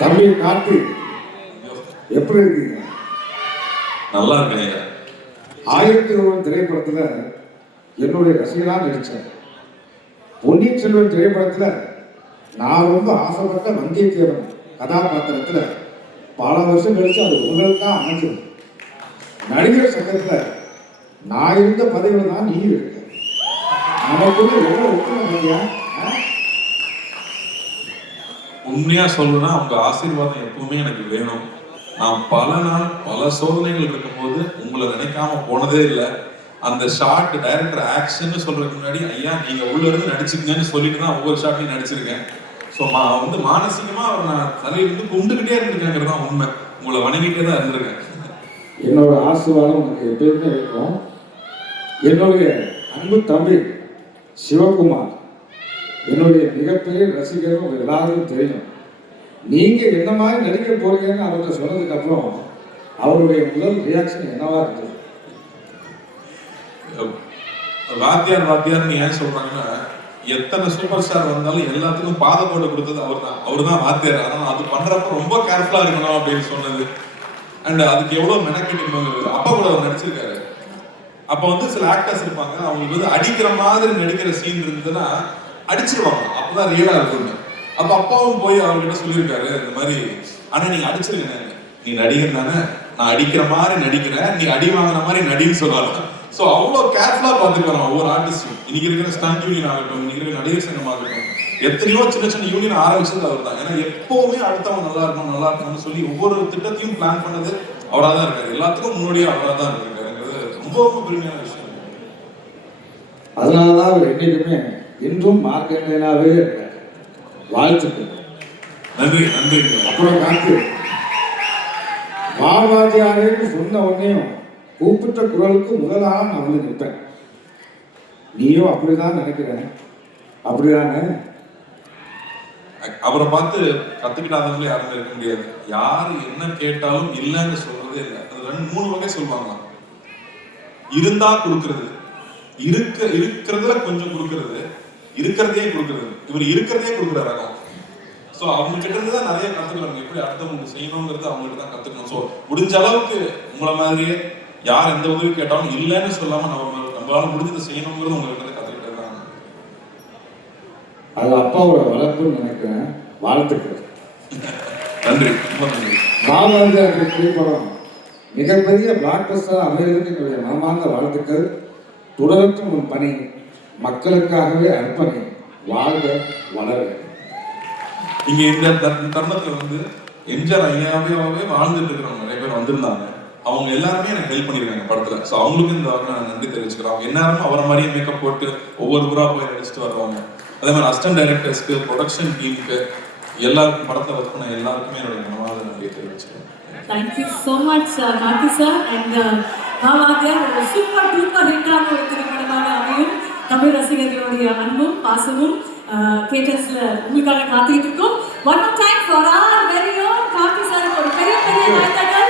தம்பி கார்த்தி எப்படி இருக்கீங்க? நல்லா இருக்கேன். 1001 திரைப்படத்துல என்னுடைய ரசிகனா நடிச்சேன். பொன்னியின் செல்வன் திரைப்படத்துல நான் ரொம்ப ஆசைப்பட்ட வந்தியத்தேவன் கதாபாத்திரத்துல பல வருஷம் கழிச்சு அது உங்களுக்கு தான் அமைஞ்சது. நடிகர் சங்கத்துல நான் இருந்த பதவியில தான் நீ இருக்க. நமக்குள்ள எவ்வளவு ஒற்றுமை இல்லையா? உண்மையா சொல்லணும்னா அவங்க ஆசீர்வாதம் எப்பவுமே எனக்கு வேணும். நான் பல நாள் பல சோதனைகள் இருக்கும்போது உங்களை நினைக்காம போனதே இல்லை. அந்த ஷார்ட் டைரக்டர் ஆக்ஷன் சொல்றதுக்கு முன்னாடி ஐயா நீங்க உள்ள இருந்து நடிச்சுக்கங்கன்னு சொல்லிட்டு தான் ஒவ்வொரு ஷாட்லையும் நடிச்சிருக்கேன். ஸோ வந்து மானசீகமா நான் தலையிலிருந்து குண்டுகிட்டே இருந்திருக்கேங்கிறது தான் உண்மை. உங்களை வணங்கிட்டே தான் இருந்திருக்கேன். என்னோட ஆசீர்வாதம் உங்களுக்கு எப்பயுமே இருக்கும். என்னுடைய அன்பு தம்பி சிவகுமார் என்னுடைய மிகப்பெரிய ரசிகர். உங்க எல்லாருக்கும் தெரியும். நீங்க என்ன மாதிரி நடிக்க போறீங்கன்னு அவர்கிட்ட சொன்னதுக்கு அப்புறம் அவருடைய முதல் ரியாக்ஷன் என்னவா இருந்தது? வாத்தியார்னு ஏன் சொல்றாங்கன்னா, எத்தனை சூப்பர் ஸ்டார் வந்தாலும் எல்லாத்துக்கும் பாத போட்டு கொடுத்தது அவர் தான் வாத்தியார். அதனால அது பண்றப்ப ரொம்ப கேர்ஃபுல்லா இருக்கணும் அப்படின்னு சொன்னது. அண்ட் அதுக்கு எவ்வளவு மெனக்கெட்டு அப்பா கூட அவர் நடிச்சிருக்காரு. அப்ப சில ஆக்டர்ஸ் இருப்பாங்க, அவங்களுக்கு அடிக்கிற மாதிரி நடிக்கிற சீன் இருந்ததுன்னா அடிச்சிருவாங்க. அப்பதான் ரியலா இருக்கும். அப்ப அப்பாவும் போய் அவர்கிட்ட சொல்லியிருக்காரு, இந்த மாதிரி ஆனா நீங்க அடிச்சிருங்க, நீ நடிகர் தானே, நான் அடிக்கிற மாதிரி நடிக்கிறேன், நீ அடி வாங்கின மாதிரி நடின்னு சொல்லுவாங்க. ஸோ அவ்வளோ கேர்ஃபுல்லா பார்த்துக்கலாம் ஒவ்வொரு ஆர்டிஸ்டும். இன்னைக்கு இருக்கிற ஸ்டண்ட் யூனியன் ஆகட்டும், இன்னைக்கு இருக்கிற நடிகர் சங்கம் ஆகட்டும், எத்தனையோ சின்ன சின்ன யூனியன் ஆரம்பிச்சது அவர் தான். ஏன்னா எப்பவுமே அடுத்தவங்க நல்லா இருக்கணும்னு சொல்லி ஒவ்வொரு திட்டத்தையும் பிளான் பண்ணது அவராக தான் இருக்காரு. எல்லாத்துக்கும் முன்னோடியே அவராக தான் இருக்காருங்கிறது ரொம்ப ரொம்ப பெருமையான விஷயம். அதனாலதான் அவர் என்னைக்குமே இன்றும் மார்க்கெட்லாவே இருக்காரு. வாழ்த்துக்கள். நன்றி நன்றி. அப்புறம் காத்து வாழ்வாதியாரேன்னு சொன்ன உடனேயும் கூப்பிட்ட குரலுக்கு முதலாக நான் நிற்பேன். நீயும் அப்படிதான் நினைக்கிறேன், அப்படிதானே? அவரை பார்த்து கத்துக்கிட்டாதவங்களே யாரும் இருக்க முடியாது. யாரு என்ன கேட்டாலும் இல்லைன்னு சொல்றதே இல்லை. அது 2-3 வகை சொல்லுவாங்களாம். இருந்தா கொடுக்கறது, இருக்கிறதுல கொஞ்சம் கொடுக்கறது, இருக்கிறதே கொடுக்கறது. இவர் இருக்கிறதே கொடுக்குற ரகம். ஸோ அவங்க கிட்ட இருந்து தான் நிறைய கத்துக்கணும். எப்படி அடுத்தவங்களுக்கு செய்யணுங்கிறது அவங்ககிட்ட தான் கத்துக்கணும். ஸோ முடிஞ்ச அளவுக்கு உங்களை மாதிரியே யார் எந்த உதவி கேட்டாலும் இல்லைன்னு சொல்லாம நம்மளால முடிஞ்சதை செய்யணுங்கிறது உங்ககிட்ட கத்துக்கிட்டு இருக்காங்க. அது அப்பாவோட வளர்ப்புன்னு நினைக்கிறேன். வாழ்த்துக்கள். நன்றி. பாபாஜி திரைப்படம் மிகப்பெரிய பிளாக் பஸ்டர் அமைவதற்கு என்னுடைய மனமார்ந்த வாழ்த்துக்கள். தொடரட்டும் உன் பணி, மக்களுக்காகவே அர்ப்பணி, வாழ்க வளர. இங்க இந்த தருணத்துல எம்ஜிஆர் ஐயாவே வாழ்ந்துட்டு இருக்கிறவங்க நிறைய பேர் வந்திருந்தாங்க. அவங்க எல்லாருமே எனக்கு ஹெல்ப் பண்ணிருக்காங்க படத்துல. ஸோ அவங்களுக்கு இந்த நான் நன்றி தெரிவிச்சுக்கிறேன். அவங்க எல்லாருமே அவரை மாதிரியே மேக்கப் போட்டு ஒவ்வொரு ஊரா போய் நடிச்சுட்டு வருவாங்க. அதே மாதிரி அசிஸ்டன்ட் டைரக்டர்ஸ்க்கு, ப்ரொடக்ஷன் டீமுக்கு, எல்லாருக்கும் படத்தை ஒர்க் பண்ண எல்லாருக்குமே என்னுடைய மனமார்ந்த நன்றியை தெரிவிச்சுக்கிறேன். Thank you so much, Karthi sir, and வாத்தியார் ஒரு சூப்பர் டூப்பர் ஹிட்டான ஒரு திரைப்படமாக அமையும். தமிழ் ரசிகர்களுடைய அன்பும் பாசமும் தியேட்டர்ஸ்ல உங்களுக்காக காத்துக்கிட்டு இருக்கோம். One more time for our very own Karthi sir, ஒரு பெரிய வாழ்த்துக்கள்.